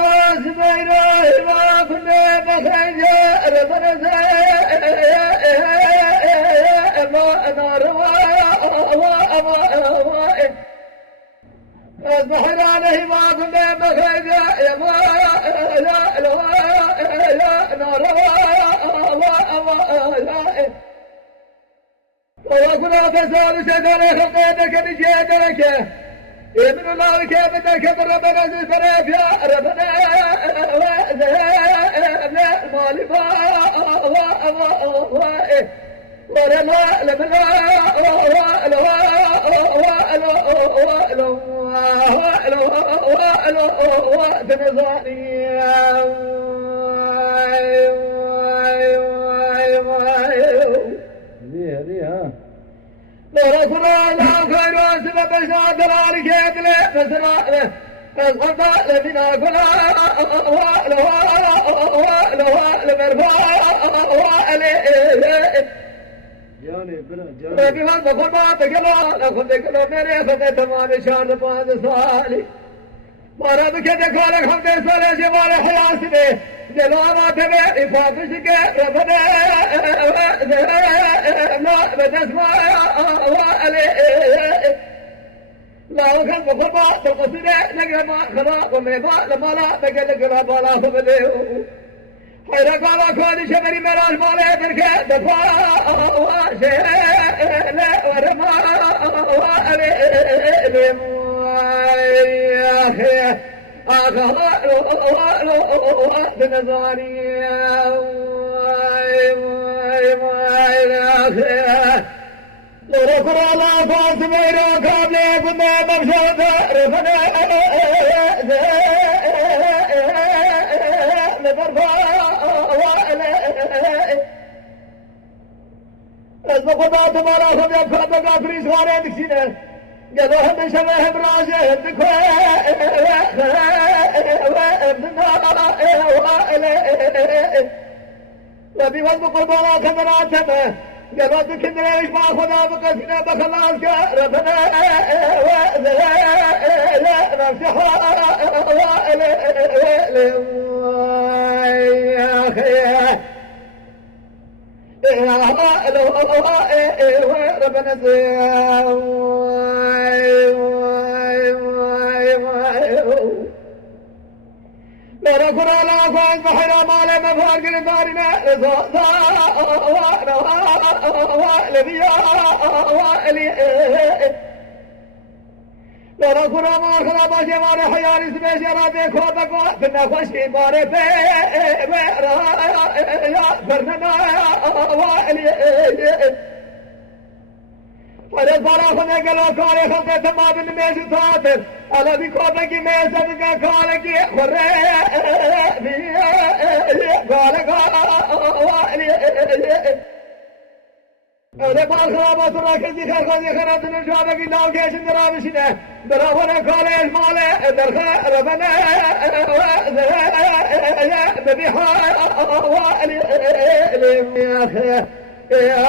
راس بينه ما كنا بخرج ربنا ما ناروا البحر عليه ما كنا بخرج يا ما لا ناروا وكنا تسال شجر خلقتك بجدرك ابن الله كبدك بربنا زفرك يا ربنا لا مالبا ولا لا لبلا لا كنا لا خير سبب سادر عليك لا بسرعة الغضاء لبنا كنا جاني بنا جاني بهذا بقول ما تقلا لا خذ تقلا मेरे خذ تمام شهر 5 साल मारा भी क्या देखा रे हम देश वाले से वाले हयास में जलावा थे वे इफाफिश के रबने ना बदस्मा वाले لا وكان بقول ما تقصده نقرا ما خلا وما لما لا بقى نقرا بالا فبديه حيرا قالا كوني شمري مراج ماله تركه دفاع لا ورما ورفر الله فاطمة يروكم لكم مبشوط رفنا الزقبات ما راهم يبقى بقى فريز غارين دكسينه قالوا هم شبه براجه دكوا وفي وزن قربانا كمراتبه قالوا دكنا ليش ما خذا بقسنا بخلاص ربنا لا نفسها يا اخي ربنا لا نكون على أفواج بحر مال مفارق لبارنا لا نكون ما خلا باجي مال حيار اسمه شرا देखो بقوا بنا خوشي مارے पे يا برنا فرد بارا خونه گلو کاری خلقه تمام نمیشو تاتر الا بی کوبه کی میزد که کاری کی خوره کاری öyle balkılaması rakezi kırkızı kıratının şabeki lavgeşin dirabişine beraber kale elmale derhe rabene bebiha ya